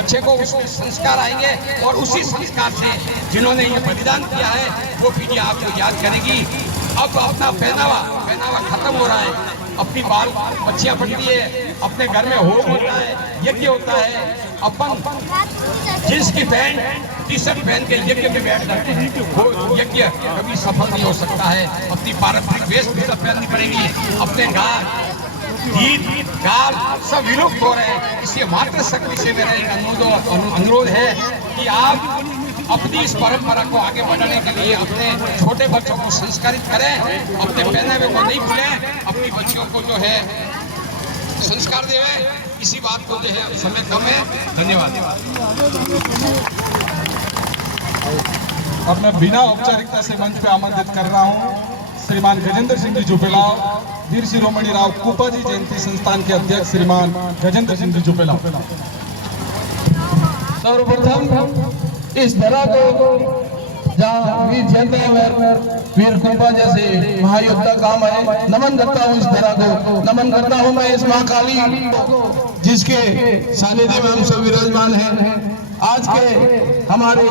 बच्चे को उसके संस्कार आएंगे और उसी संस्कार से जिन्होंने ये बलिदान किया है वो पीढ़ी आपको याद करेगी। अब अपना पहनावा खत्म हो रहा है, अपनी बाल बच्चियां पड़ती है, अपने घर में होम होता है, यज्ञ होता है, अपन जींस की पैंट टी शर्ट पहन के यज्ञ में बैठ जाते हैं, वो यज्ञ कभी सफल नहीं हो सकता है। अपनी पारंपरिक वेशभूषा पहननी पड़ेगी, अपने गीत गान सब विलुप्त हो रहे हैं। इसलिए मातृशक्ति से मेरा एक अनुरोध है कि आप अपनी इस परंपरा को आगे बढ़ाने के लिए अपने छोटे बच्चों को संस्कारित करें, अपने पहनावे को नहीं भूलें, अपनी बच्चियों को जो है संस्कार देवें। इसी बात को जो है समय कम है। धन्यवाद। अब मैं बिना औपचारिकता से मंच पे आमंत्रित कर रहा हूँ श्रीमान गजेंद्र सिंह जी जुपेलाव, वीर शिरोमणि राव कुपाजी जयंती संस्थान के अध्यक्ष श्रीमान गजेंद्र सिंह जी जुपेलाव। सर्वप्रथम इस धरा को जहाँ वीर जयंती वीर कुंपा जैसे महायोद्धा काम है, नमन करता हूँ इस धरा को, नमन करता हूँ मैं इस माँ काली जिसके सानिध्य में हम सब विराजमान हैं। आज के हमारे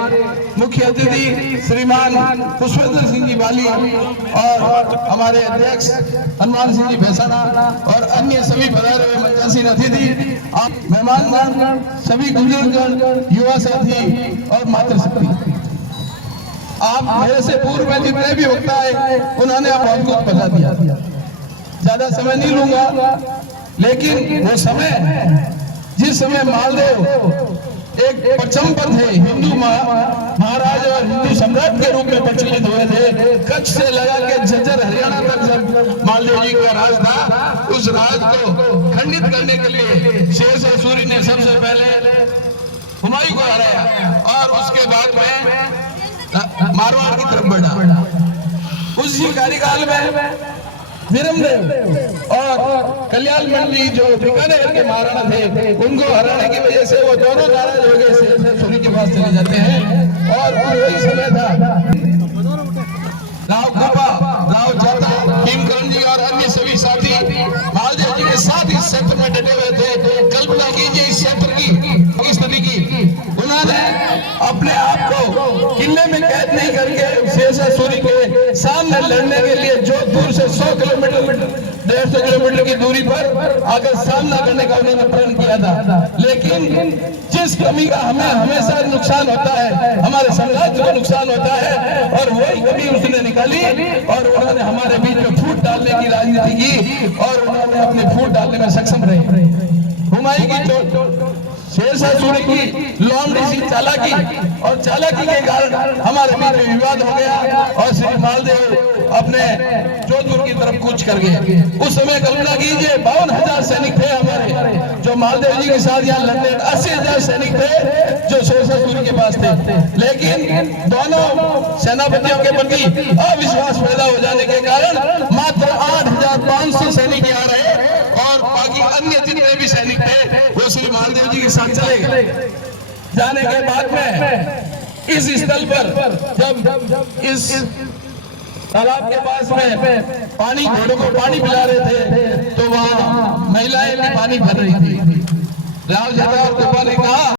मुख्य अतिथि श्रीमान पुष्पेंद्र सिंह जी बाली और हमारे अध्यक्ष हनुमान सिंह जी भैसाना और अन्य सभी पधारे हुए मंचासीन अतिथि, आप मेहमानगण, सभी गुजरगण, युवा साथी और मातृशक्ति, आप मेरे से पूर्व में जितने भी वक्ता है उन्होंने आप बहुत कुछ बता दिया। ज्यादा समय नहीं लूंगा, लेकिन वो समय जिस समय मालदेव एक परचम पर थे, हिंदू महाराज और हिंदू सम्राट के रूप में प्रचलित हुए थे, कच्छ से लगा के झज्जर हरियाणा तक जब मालदेव जी का राज था, उस राज को खंडित करने के लिए शेरशाह सूरी ने सबसे पहले हुमायूं को हराया और उसके बाद में मारवाड़ की तरफ बढ़ा। उसी कार्यकाल में विरमदेव और कल्याण मंडली जो बीकानेर के महाराणा थे, उनको हराने की वजह से वो दोनों नाराज हो गए, शेरशाह सूरी के पास चले जाते हैं। और वही समय था राव कुपा, राव जाता, भीमकरण जी और अन्य सभी साथी मालदेव जी के साथ इस क्षेत्र में डटे हुए थे। कल्पना कीजिए इस क्षेत्र की स्थिति की, उन्होंने अपने आप को किले में कैद नहीं करके शेरशाह सूरी के सामने लड़ने के लिए जोधपुर से 100 किलोमीटर 150 किलोमीटर की दूरी पर आकर सामना करने का उन्होंने प्रण किया था। लेकिन जिस कमी का हमें हमेशा नुकसान होता है, हमारे साम्राज्य को नुकसान होता है, और वही कमी उसने निकाली और उन्होंने हमारे बीच में फूट डालने की राजनीति की और उन्होंने अपने फूट डालने में सक्षम रहे। हुमायूं की चोट, शेरशाह सूरी की लौंडी सी चालाकी और चालाकी के कारण हमारे बीच में विवाद हो गया और श्री मालदेव अपने जोधपुर की तरफ कूच कर गए। उस समय कल्पना कीजिए 52,000 सैनिक थे हमारे जो मालदेव जी के साथ यहाँ लड़ने, 80,000 सैनिक थे जो शेरशाह सूरी के पास थे। लेकिन दोनों सेनापतियों के प्रति अविश्वास पैदा हो जाने के कारण मात्र 8,500 सैनिक यहाँ रहे और बाकी अन्य जितने भी सैनिक थे वो श्री मालदेव जी के साथ चले गए। जाने के बाद में इस स्थल पर जब इस तालाब के पास में पानी, घोड़ों को पानी पिला रहे थे, तो वहाँ महिलाएं भी पानी भर रही थी। राव जाता और कुपा ने कहा